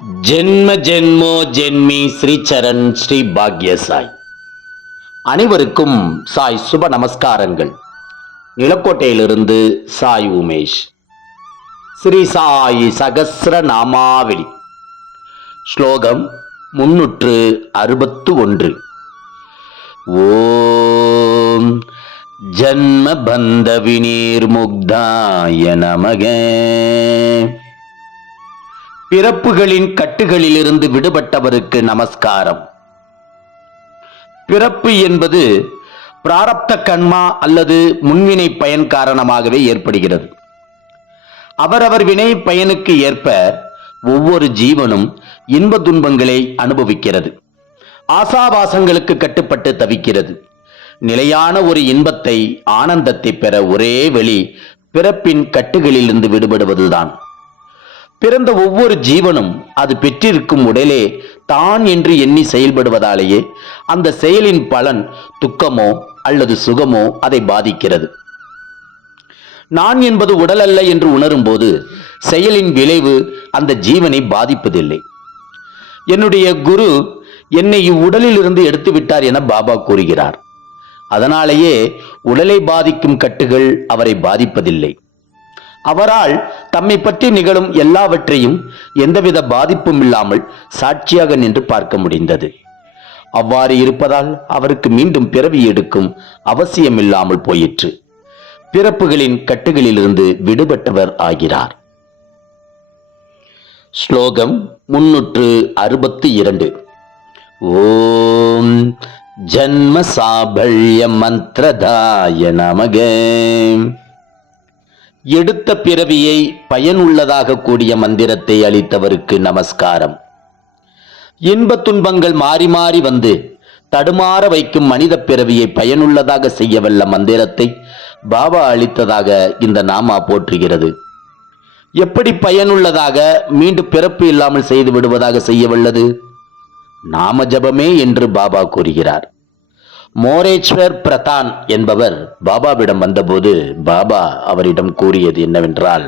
ஜென்ம ஜென்மோ ஜென்மி ஸ்ரீ சரண் ஸ்ரீ பாக்ய சாய் அனைவருக்கும் சாய் சுப நமஸ்காரங்கள். நிலக்கோட்டையிலிருந்து சாய் உமேஷ். ஸ்ரீ சாய் சகசிர நாமாவளி ஸ்லோகம் முன்னூற்று அறுபத்து ஒன்று ஓம் ஜன்ம பந்த விநீர் முக்தாய நமகே. பிறப்புகளின் கட்டுகளிலிருந்து விடுபட்டவருக்கு நமஸ்காரம். பிறப்பு என்பது பிராரப்த கண்மா அல்லது முன்வினை பயன் காரணமாகவே ஏற்படுகிறது. அவரவர் வினை பயனுக்கு ஏற்ப ஒவ்வொரு ஜீவனும் இன்ப துன்பங்களை அனுபவிக்கிறது. ஆசாபாசங்களுக்கு கட்டுப்பட்டு தவிக்கிறது. நிலையான ஒரு இன்பத்தை ஆனந்தத்தை பெற ஒரே வழி பிறப்பின் கட்டுகளிலிருந்து விடுபடுவதுதான். பிறந்த ஒவ்வொரு ஜீவனும் அது பெற்றிருக்கும் உடலே தான் என்று எண்ணி செயல்படுவதாலேயே அந்த செயலின் பலன் துக்கமோ அல்லது சுகமோ அதை பாதிக்கிறது. நான் என்பது உடல் அல்ல என்று உணரும்போது செயலின் விளைவு அந்த ஜீவனை பாதிப்பதில்லை. என்னுடைய குரு என்னை இவ்வுடலில் இருந்து எடுத்து விட்டார் என பாபா கூறுகிறார். அதனாலேயே உடலை பாதிக்கும் கட்டுகள் அவரை பாதிப்பதில்லை. அவரால் தம்மை பற்றி நிகழும் எல்லாவற்றையும் எந்தவித பாதிப்பும் இல்லாமல் சாட்சியாக நின்று பார்க்க முடிந்தது. அவ்வாறு இருப்பதால் அவருக்கு மீண்டும் பிறவி எடுக்கும் அவசியமில்லாமல் போயிற்று. பிறப்புகளின் கட்டுகளிலிருந்து விடுபட்டவர் ஆகிறார். ஸ்லோகம் முன்னூற்று அறுபத்தி இரண்டு. ஓம் ஜன்ம சாபல்ய மந்திரதாய நமகே. எடுத்த பிறவியை பயனுள்ளதாக கூடிய மந்திரத்தை அளித்தவருக்கு நமஸ்காரம். இன்பத் துன்பங்கள் மாறி மாறி வந்து தடுமாற வைக்கும் மனித பிறவியை பயனுள்ளதாக செய்யவல்ல மந்திரத்தை பாபா அளித்ததாக இந்த நாமா போற்றுகிறது. எப்படி பயனுள்ளதாக மீண்டும் பிறப்பு இல்லாமல் செய்து விடுவதாக செய்யவல்லது நாம ஜபமே என்று பாபா கூறுகிறார். மோரேஸ்வர் பிரதான் என்பவர் பாபாவிடம் வந்தபோது பாபா அவரிடம் கூறியது என்னவென்றால்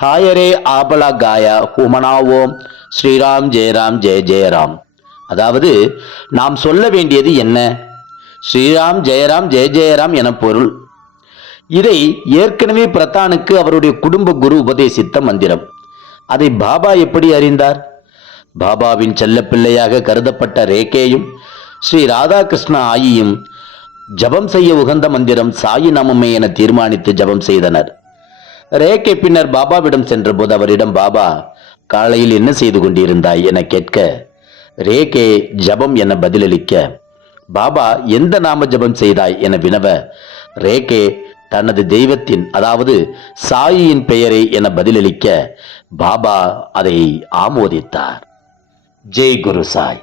ஹாயரே ஆபலா காயா ஹுமனாவோம் ஸ்ரீராம் ஜெயராம் ஜெய ஜெயராம் அதாவது நாம் சொல்ல வேண்டியது என்ன? ஸ்ரீராம் ஜெயராம் ஜெய ஜெயராம் என பொருள். இதை ஏற்கனவே பிரதானுக்கு அவருடைய குடும்ப குரு உபதேசித்த மந்திரம். அதை பாபா எப்படி அறிந்தார்? பாபாவின் செல்லப்பிள்ளையாக கருதப்பட்ட ரேகேயும் ஸ்ரீ ராதாகிருஷ்ண ஆயியும் ஜபம் செய்ய உகந்த மந்திரம் சாயி நாமமே என தீர்மானித்து ஜபம் செய்தனர். ரேக்கை பின்னர் பாபாவிடம் சென்றபோது அவரிடம் பாபா காலையில் என்ன செய்து கொண்டிருந்தாய்? என கேட்க ரேகே ஜபம் என பதிலளிக்க பாபா எந்த நாம ஜபம் செய்தாய்? என வினவ ரேகே தனது தெய்வத்தின் அதாவது சாயியின் பெயரை என பதிலளிக்க பாபா அதை ஆமோதித்தார். ஜெய் குரு சாய்.